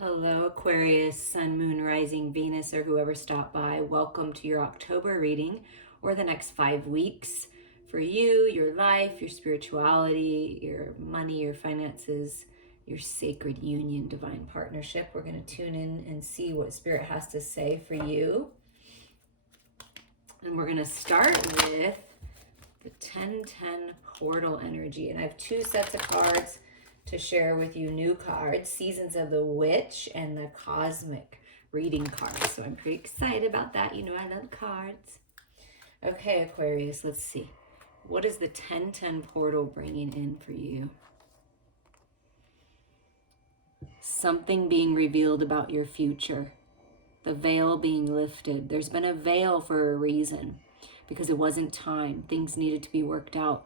Hello, Aquarius, Sun, Moon, Rising, Venus, or whoever stopped by. Welcome to your October reading, or the next 5 weeks for you, your life, your spirituality, your money, your finances, your sacred union, divine partnership. We're going to tune in and see what Spirit has to say for you. And we're going to start with the 1010 portal energy. And I have 2 sets of cards to share with you, new cards, Seasons of the Witch and the Cosmic reading cards. So I'm pretty excited about that. You know I love cards. Okay, Aquarius, let's see. What is the 1010 portal bringing in for you? Something being revealed about your future. The veil being lifted. There's been a veil for a reason, because it wasn't time. Things needed to be worked out.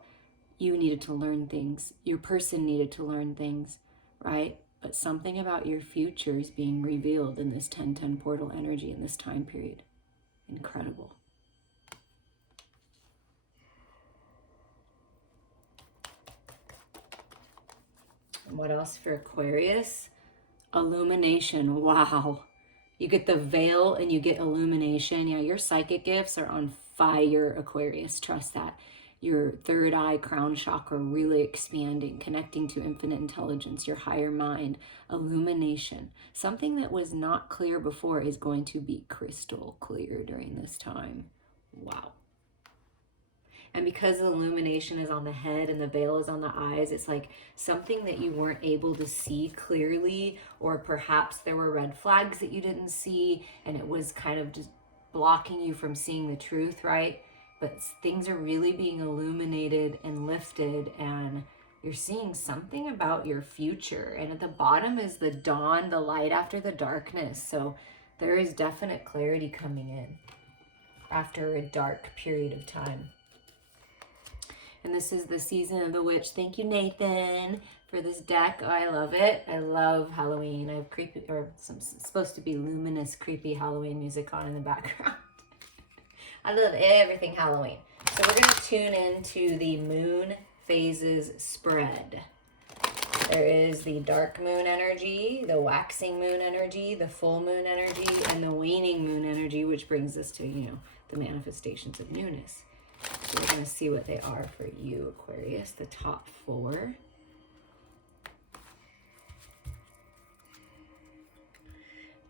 You needed to learn things. Your person needed to learn things, right? But something about your future is being revealed in this 1010 portal energy in this time period. Incredible. And what else for Aquarius? Illumination. Wow. You get the veil and you get illumination. Yeah, your psychic gifts are on fire, Aquarius. Trust that. Your third eye, crown chakra, really expanding, connecting to infinite intelligence, your higher mind, illumination. Something that was not clear before is going to be crystal clear during this time. Wow. And because the illumination is on the head and the veil is on the eyes, it's like something that you weren't able to see clearly, or perhaps there were red flags that you didn't see and it was kind of just blocking you from seeing the truth, right? But things are really being illuminated and lifted, and you're seeing something about your future. And at the bottom is the dawn, the light after the darkness. So there is definite clarity coming in after a dark period of time. And this is the Season of the Witch. Thank you, Nathan, for this deck. Oh, I love it. I love Halloween. I have creepy, or some supposed to be luminous, creepy Halloween music on in the background. I love everything Halloween. So we're going to tune into the moon phases spread. There is the dark moon energy, the waxing moon energy, the full moon energy, and the waning moon energy, which brings us to, the manifestations of newness. So we're going to see what they are for you, Aquarius, the top 4.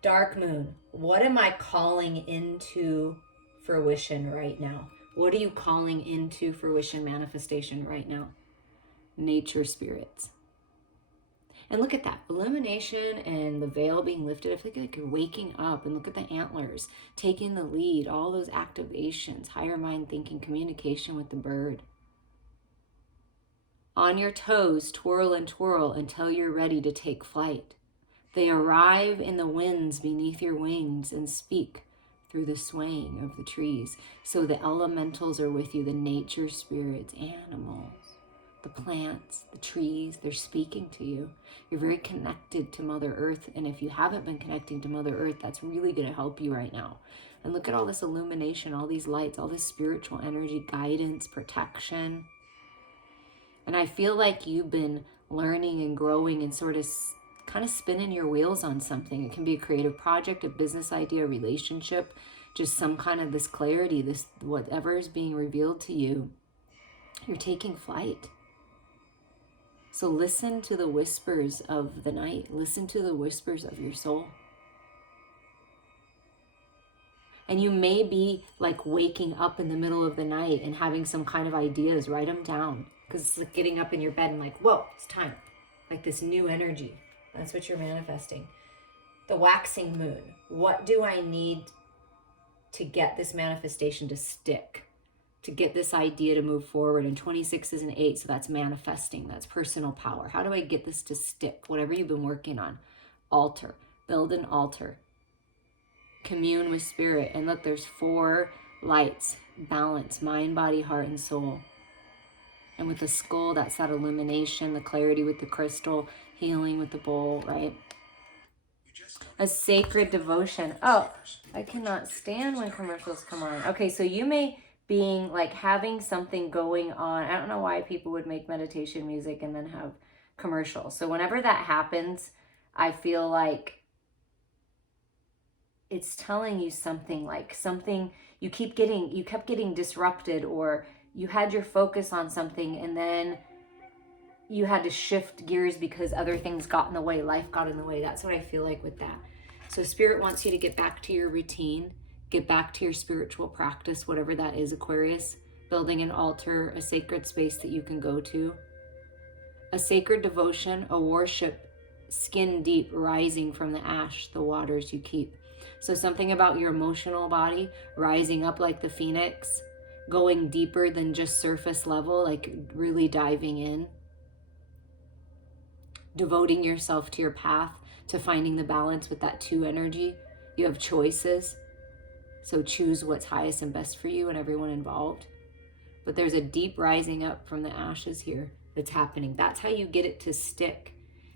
Dark moon. What am I calling into fruition right now? What are you calling into fruition, manifestation right now? Nature spirits. And look at that, illumination and the veil being lifted. I feel like you're waking up, and look at the antlers, taking the lead, all those activations, higher mind thinking, communication with the bird. On your toes, twirl and twirl until you're ready to take flight. They arrive in the winds beneath your wings and speak through the swaying of the trees. So the elementals are with you, the nature spirits, animals, the plants, the trees, they're speaking to you. You're very connected to Mother Earth. And if you haven't been connecting to Mother Earth, that's really going to help you right now. And look at all this illumination, all these lights, all this spiritual energy, guidance, protection. And I feel like you've been learning and growing and sort of kind of spinning your wheels on something. It can be a creative project, a business idea, a relationship, just some kind of this clarity, this whatever is being revealed to you. You're taking flight. So listen to the whispers of the night. Listen to the whispers of your soul. And you may be like waking up in the middle of the night and having some kind of ideas. Write them down, because it's like getting up in your bed and like, whoa, it's time. Like this new energy. That's what you're manifesting. The waxing moon. What do I need to get this manifestation to stick? To get this idea to move forward? And 26 is an 8, so that's manifesting. That's personal power. How do I get this to stick? Whatever you've been working on. Altar. Build an altar. Commune with spirit. And look, there's 4 lights. Balance. Mind, body, heart, and soul. And with the skull, that's that illumination, the clarity with the crystal, healing with the bowl, right? A sacred devotion. Oh, I cannot stand when commercials come on. Okay, so you may being like having something going on. I don't know why people would make meditation music and then have commercials. So whenever that happens, I feel like it's telling you something, like something you kept getting disrupted, or you had your focus on something and then you had to shift gears because other things got in the way, life got in the way. That's what I feel like with that. So Spirit wants you to get back to your routine, get back to your spiritual practice, whatever that is, Aquarius, building an altar, a sacred space that you can go to, a sacred devotion, a worship, skin deep, rising from the ash, the waters you keep. So something about your emotional body rising up like the phoenix, going deeper than just surface level, like really diving in, devoting yourself to your path, to finding the balance with that 2 energy. You have choices, so choose what's highest and best for you and everyone involved. But there's a deep rising up from the ashes here that's happening. That's how you get it to stick,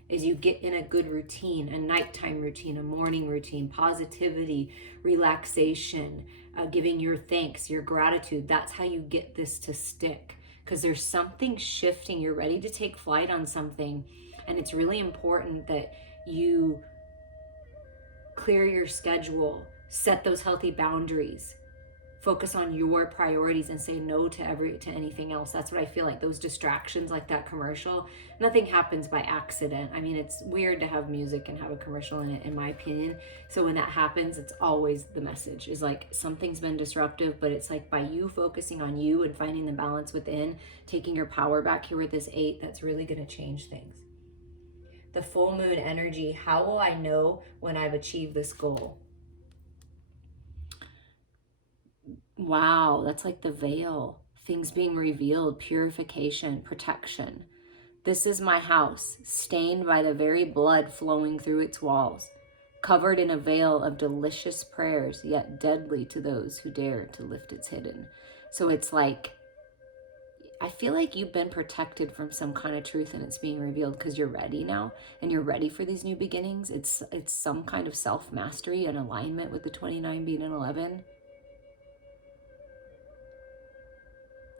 is you get in a good routine, a nighttime routine, a morning routine, positivity, relaxation, giving your thanks, your gratitude. That's how you get this to stick, because there's something shifting. You're ready to take flight on something, and it's really important that you clear your schedule, set those healthy boundaries, focus on your priorities, and say no to anything else. That's what I feel like. Those distractions, like that commercial, nothing happens by accident. I mean, it's weird to have music and have a commercial in it, in my opinion. So when that happens, it's always the message is like something's been disruptive, but it's like by you focusing on you and finding the balance within, taking your power back here with this 8, that's really going to change things. The full moon energy, how will I know when I've achieved this goal? Wow, that's like the veil, things being revealed, purification, protection. This is my house, stained by the very blood flowing through its walls, covered in a veil of delicious prayers, yet deadly to those who dare to lift its hidden. So it's like, I feel like you've been protected from some kind of truth, and it's being revealed because you're ready now, and you're ready for these new beginnings. It's some kind of self-mastery and alignment with the 29 being an 11.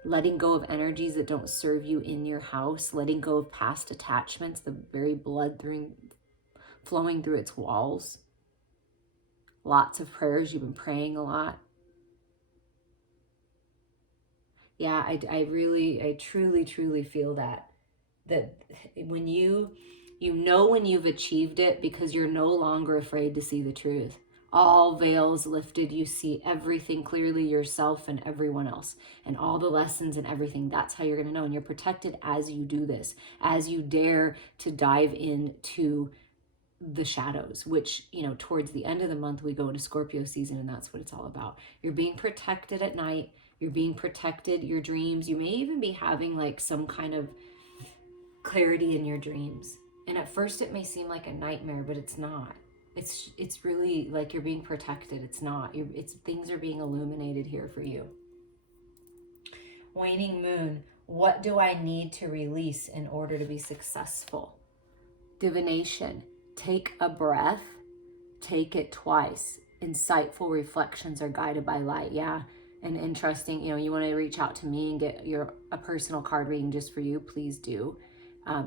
Letting go of energies that don't serve you in your house, letting go of past attachments, the very blood flowing through its walls. Lots of prayers, you've been praying a lot. Yeah, I truly feel that when you know when you've achieved it, because you're no longer afraid to see the truth. All veils lifted, you see everything clearly, yourself and everyone else, and all the lessons and everything. That's how you're going to know. And you're protected as you do this, as you dare to dive into the shadows, which, towards the end of the month, we go into Scorpio season, and that's what it's all about. You're being protected at night. You're being protected, your dreams. You may even be having like some kind of clarity in your dreams. And at first it may seem like a nightmare, but it's not. It's really like you're being protected. It's not. Things are being illuminated here for you. Waning moon. What do I need to release in order to be successful? Divination. Take a breath. Take it twice. Insightful reflections are guided by light. Yeah. And interesting, you want to reach out to me and get a personal card reading just for you, please do.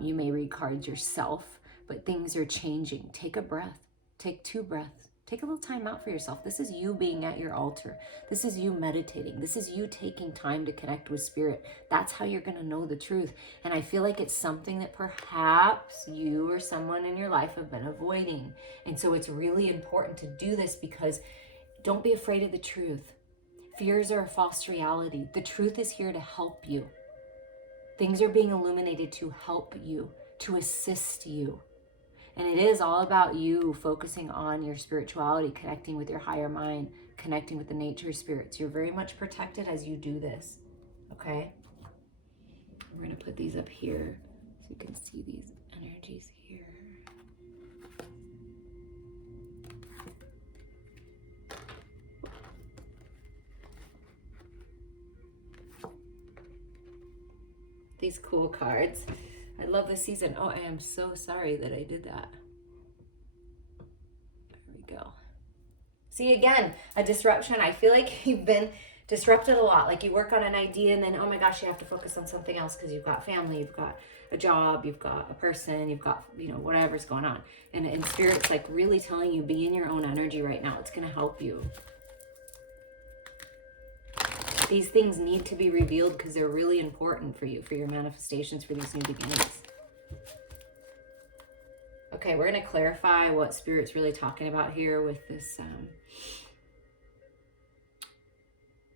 You may read cards yourself, but things are changing. Take a breath. Take 2 breaths. Take a little time out for yourself. This is you being at your altar. This is you meditating. This is you taking time to connect with spirit. That's how you're going to know the truth. And I feel like it's something that perhaps you or someone in your life have been avoiding. And so it's really important to do this, because don't be afraid of the truth. Fears are a false reality. The truth is here to help you. Things are being illuminated to help you, to assist you. And it is all about you focusing on your spirituality, connecting with your higher mind, connecting with the nature spirits. You're very much protected as you do this, okay? We're going to put these up here so you can see these energies here. These cool cards. I love this season. Oh, I am so sorry that I did that. There we go. See, again, a disruption. I feel like you've been disrupted a lot. Like you work on an idea and then, oh my gosh, you have to focus on something else because you've got family, you've got a job, you've got a person, you've got, you know, whatever's going on. And Spirit's like really telling you, be in your own energy right now. It's going to help you. These things need to be revealed because they're really important for you, for your manifestations, for these new beginnings. Okay, we're going to clarify what Spirit's really talking about here with this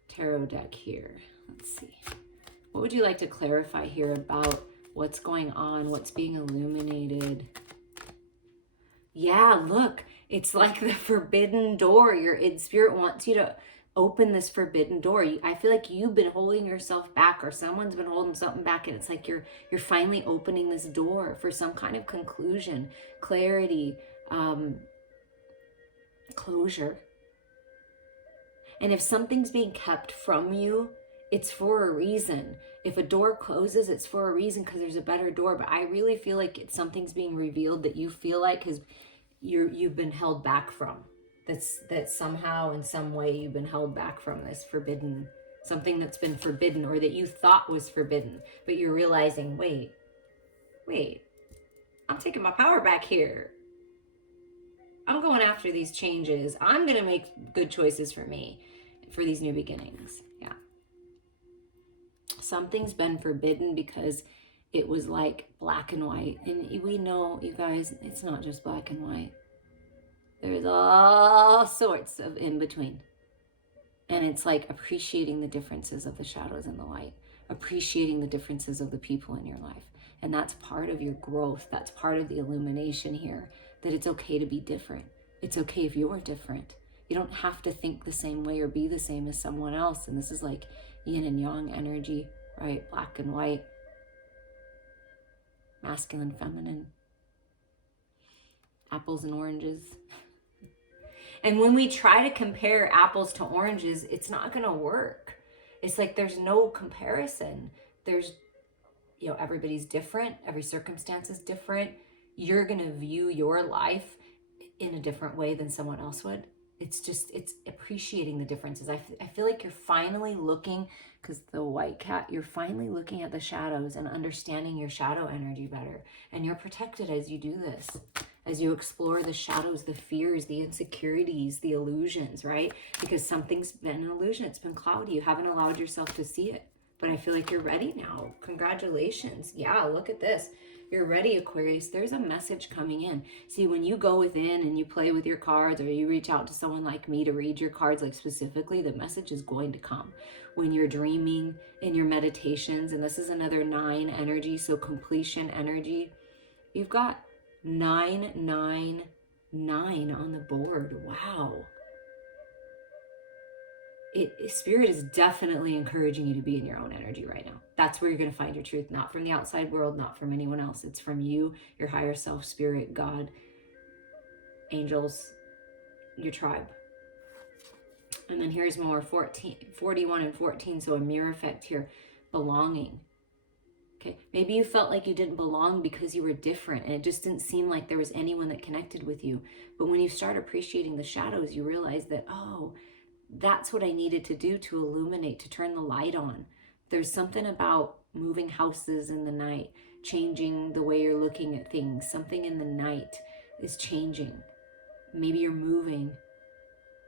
tarot deck here. Let's see. What would you like to clarify here about what's going on, what's being illuminated? Yeah, look, it's like the forbidden door. Spirit wants you to open this forbidden door. I feel like you've been holding yourself back, or someone's been holding something back, and it's like you're finally opening this door for some kind of conclusion, clarity, closure. And if something's being kept from you, it's for a reason. If a door closes, it's for a reason, because there's a better door. But I really feel like something's being revealed that you feel like you've been held back from. That somehow, in some way, you've been held back from this forbidden, something that's been forbidden, or that you thought was forbidden. But you're realizing, wait, I'm taking my power back here. I'm going after these changes. I'm going to make good choices for me, for these new beginnings. Yeah. Something's been forbidden because it was like black and white. And we know, you guys, it's not just black and white. There's all sorts of in between. And it's like appreciating the differences of the shadows and the light, appreciating the differences of the people in your life. And that's part of your growth. That's part of the illumination here, that it's okay to be different. It's okay if you're different. You don't have to think the same way or be the same as someone else. And this is like yin and yang energy, right? Black and white, masculine, feminine, apples and oranges. And when we try to compare apples to oranges, it's not going to work. It's like there's no comparison. There's, you know, everybody's different. Every circumstance is different. You're going to view your life in a different way than someone else would. It's appreciating the differences. I feel like you're finally looking, because the white cat, you're finally looking at the shadows and understanding your shadow energy better. And you're protected as you do this, as you explore the shadows, the fears, the insecurities, the illusions, right? Because something's been an illusion. It's been cloudy. You haven't allowed yourself to see it. But I feel like you're ready now. Congratulations. Yeah, look at this. You're ready, Aquarius. There's a message coming in. See, when you go within and you play with your cards, or you reach out to someone like me to read your cards, like specifically, the message is going to come. When you're dreaming in your meditations, and this is another 9 energy, so completion energy, you've got 999 on the board. Wow. Spirit is definitely encouraging you to be in your own energy right now. That's where you're going to find your truth, not from the outside world, not from anyone else. It's from you, your higher self, spirit, God, angels, your tribe. And then here's more, 41 and 14, so a mirror effect here, belonging. Okay, maybe you felt like you didn't belong because you were different, and it just didn't seem like there was anyone that connected with you. But when you start appreciating the shadows, you realize that, oh, that's what I needed to do to illuminate, to turn the light on. There's something about moving houses in the night, changing the way you're looking at things. Something in the night is changing. Maybe you're moving,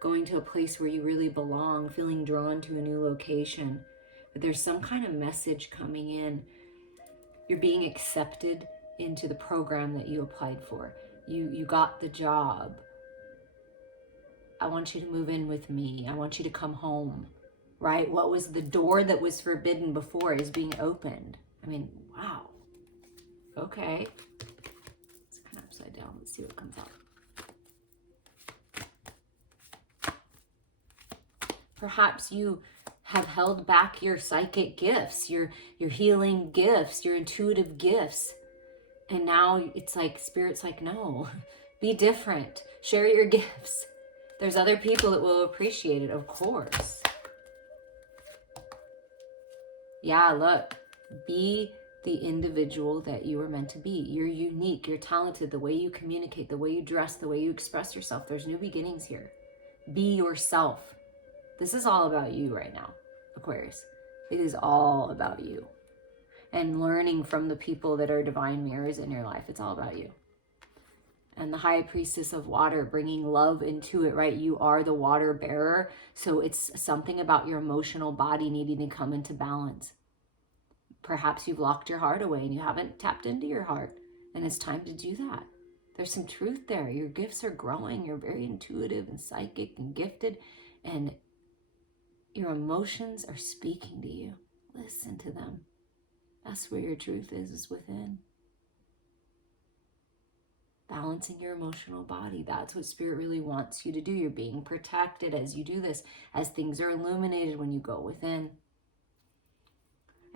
going to a place where you really belong, feeling drawn to a new location. But there's some kind of message coming in. You're being accepted into the program that you applied for. You got the job. I want you to move in with me. I want you to come home, right? What was the door that was forbidden before is being opened. I mean, wow. Okay. It's kind of upside down. Let's see what comes out. Perhaps you have held back your psychic gifts, your healing gifts, your intuitive gifts. And now it's like, Spirit's like, no, be different. Share your gifts. There's other people that will appreciate it, of course. Yeah, look, be the individual that you were meant to be. You're unique, you're talented, the way you communicate, the way you dress, the way you express yourself. There's new beginnings here. Be yourself. This is all about you right now, Aquarius. It is all about you. And learning from the people that are divine mirrors in your life. It's all about you. And the high priestess of water, bringing love into it, right? You are the water bearer. So it's something about your emotional body needing to come into balance. Perhaps you've locked your heart away and you haven't tapped into your heart. And it's time to do that. There's some truth there. Your gifts are growing. You're very intuitive and psychic and gifted. And your emotions are speaking to you. Listen to them. That's where your truth is within. Balancing your emotional body. That's what Spirit really wants you to do. You're being protected as you do this, as things are illuminated when you go within.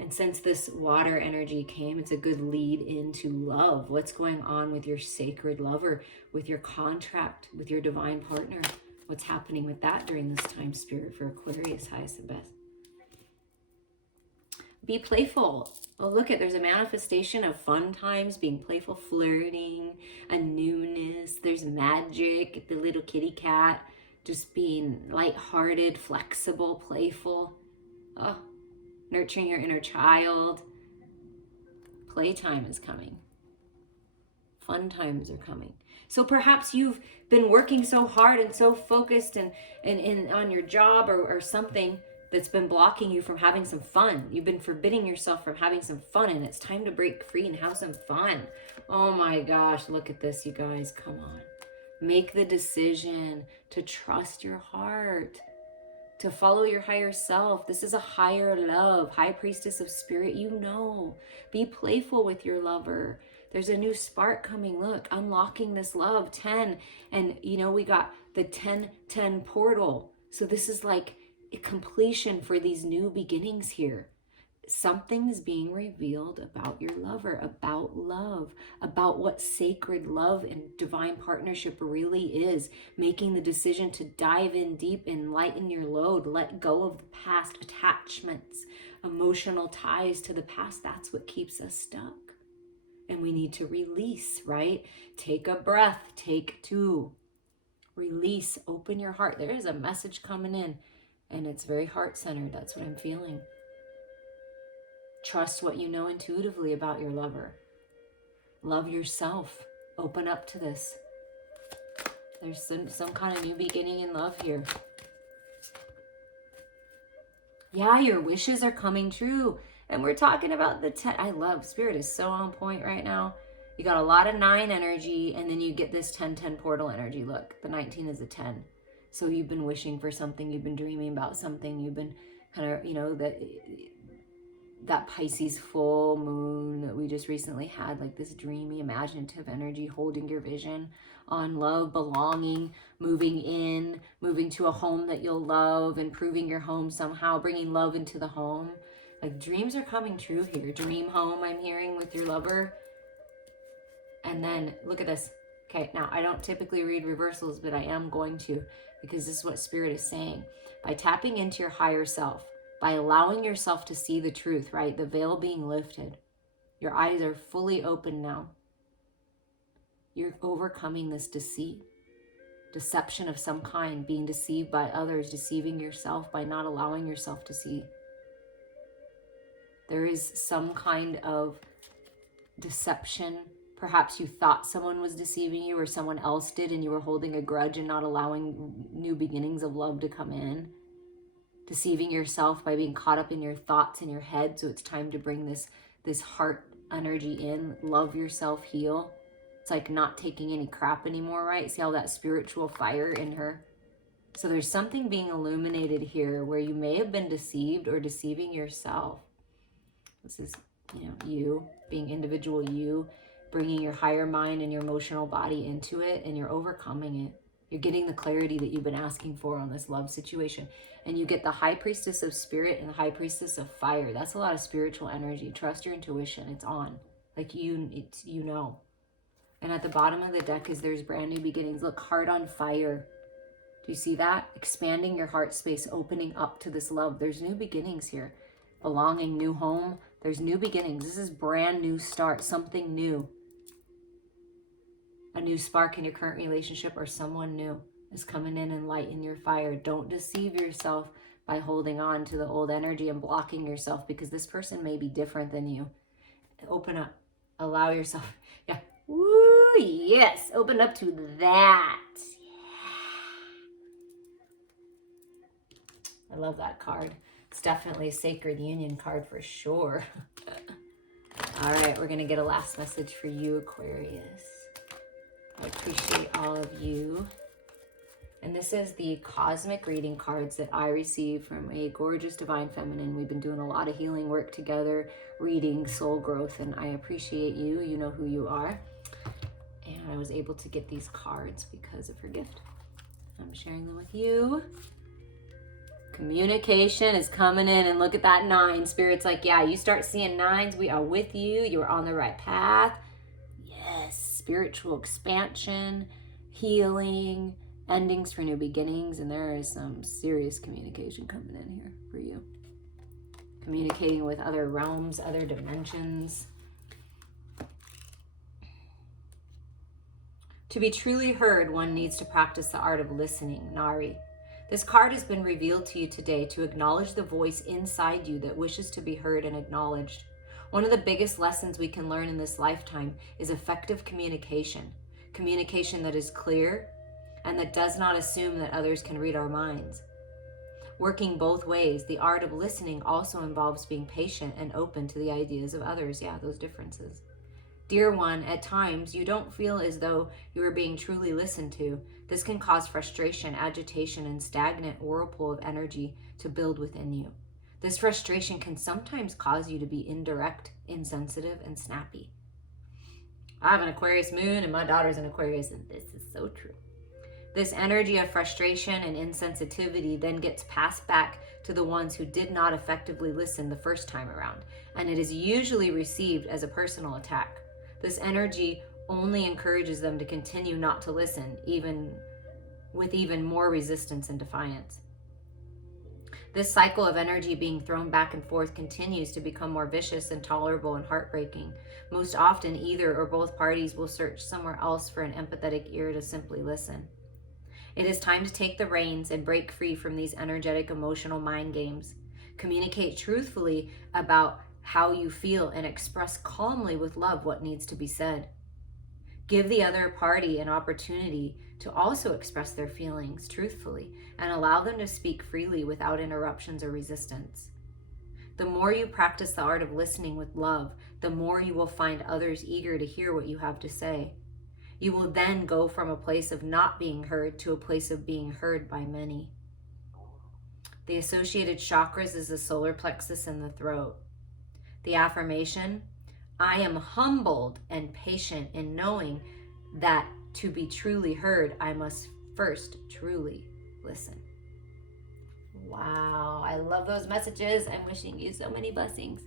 And since this water energy came, it's a good lead into love. What's going on with your sacred lover, with your contract, with your divine partner? What's happening with that during this time, Spirit, for Aquarius, highest and best? Be playful. Oh, look, there's a manifestation of fun times, being playful, flirting, a newness. There's magic, the little kitty cat, just being lighthearted, flexible, playful. Oh, nurturing your inner child. Playtime is coming. Fun times are coming. So perhaps you've been working so hard and so focused and on your job or something that's been blocking you from having some fun. You've been forbidding yourself from having some fun, and it's time to break free and have some fun. Oh my gosh, look at this, you guys. Come on. Make the decision to trust your heart, to follow your higher self. This is a higher love, high priestess of spirit. You know, be playful with your lover. There's a new spark coming. Look, unlocking this love, 10. And you know, we got the 10-10 portal. So this is like a completion for these new beginnings here. Something is being revealed about your lover, about love, about what sacred love and divine partnership really is. Making the decision to dive in deep and lighten your load, let go of the past attachments, emotional ties to the past. That's what keeps us stuck. And we need to release, right? Take a breath, take 2. Release, open your heart. There is a message coming in, and it's very heart-centered. That's what I'm feeling. Trust what you know intuitively about your lover. Love yourself. Open up to this. There's some kind of new beginning in love here. Yeah, your wishes are coming true. And we're talking about the 10. I love Spirit is so on point right now. You got a lot of 9 energy, and then you get this 10-10 portal energy. Look, the 19 is a 10. So you've been wishing for something. You've been dreaming about something. You've been kind of, you know, that Pisces full moon that we just recently had, like this dreamy, imaginative energy holding your vision on love, belonging, moving to a home that you'll love, improving your home somehow, bringing love into the home. Like dreams are coming true here. Dream home, I'm hearing, with your lover. And then look at this. Okay, now I don't typically read reversals, but I am going to, because this is what Spirit is saying. By tapping into your higher self, by allowing yourself to see the truth, right? The veil being lifted. Your eyes are fully open now. You're overcoming this deceit. Deception of some kind, being deceived by others, deceiving yourself by not allowing yourself to see. There is some kind of deception. Perhaps you thought someone was deceiving you or someone else did, and you were holding a grudge and not allowing new beginnings of love to come in. Deceiving yourself by being caught up in your thoughts in your head. So it's time to bring this heart energy in. Love yourself, heal. It's like not taking any crap anymore, right? See all that spiritual fire in her? So there's something being illuminated here where you may have been deceived or deceiving yourself. This is, you know, you being individual, you bringing your higher mind and your emotional body into it, and you're overcoming it. You're getting the clarity that you've been asking for on this love situation. And you get the high priestess of spirit and the high priestess of fire. That's a lot of spiritual energy. Trust your intuition. It's on. Like you know. And at the bottom of the deck is there's brand new beginnings. Look, heart on fire. Do you see that? Expanding your heart space, opening up to this love. There's new beginnings here. Belonging, new home. There's new beginnings. This is brand new start, something new. A new spark in your current relationship or someone new. is coming in and lighting your fire. Don't deceive yourself by holding on to the old energy and blocking yourself, because this person may be different than you. Open up. Allow yourself. Yeah. Woo, yes. Open up to that. I love that card. It's definitely a sacred union card for sure. All right, we're going to get a last message for you, Aquarius. I appreciate all of you. And this is the cosmic reading cards that I received from a gorgeous divine feminine. We've been doing a lot of healing work together, reading soul growth, and I appreciate you. You know who you are. And I was able to get these cards because of her gift. I'm sharing them with you. Communication is coming in, and look at that 9. Spirit's like, yeah, you start seeing 9s, we are with you. You're on the right path. Yes, spiritual expansion, healing, endings for new beginnings, and there is some serious communication coming in here for you. Communicating with other realms, other dimensions. To be truly heard, one needs to practice the art of listening, Nari. This card has been revealed to you today to acknowledge the voice inside you that wishes to be heard and acknowledged. One of the biggest lessons we can learn in this lifetime is effective communication. Communication that is clear and that does not assume that others can read our minds. Working both ways, the art of listening also involves being patient and open to the ideas of others. Yeah, those differences. Dear one, at times you don't feel as though you are being truly listened to. This can cause frustration, agitation, and stagnant whirlpool of energy to build within you. This frustration can sometimes cause you to be indirect, insensitive, and snappy. I have an Aquarius moon and my daughter's an Aquarius, and this is so true. This energy of frustration and insensitivity then gets passed back to the ones who did not effectively listen the first time around, and it is usually received as a personal attack. This energy only encourages them to continue not to listen, even more resistance and defiance. This cycle of energy being thrown back and forth continues to become more vicious, intolerable, and heartbreaking. Most often, either or both parties will search somewhere else for an empathetic ear to simply listen. It is time to take the reins and break free from these energetic, emotional mind games. Communicate truthfully about how you feel and express calmly with love what needs to be said. Give the other party an opportunity to also express their feelings truthfully and allow them to speak freely without interruptions or resistance. The more you practice the art of listening with love, the more you will find others eager to hear what you have to say. You will then go from a place of not being heard to a place of being heard by many. The associated chakras is the solar plexus and the throat. The affirmation, I am humbled and patient in knowing that to be truly heard, I must first truly listen. Wow, I love those messages. I'm wishing you so many blessings.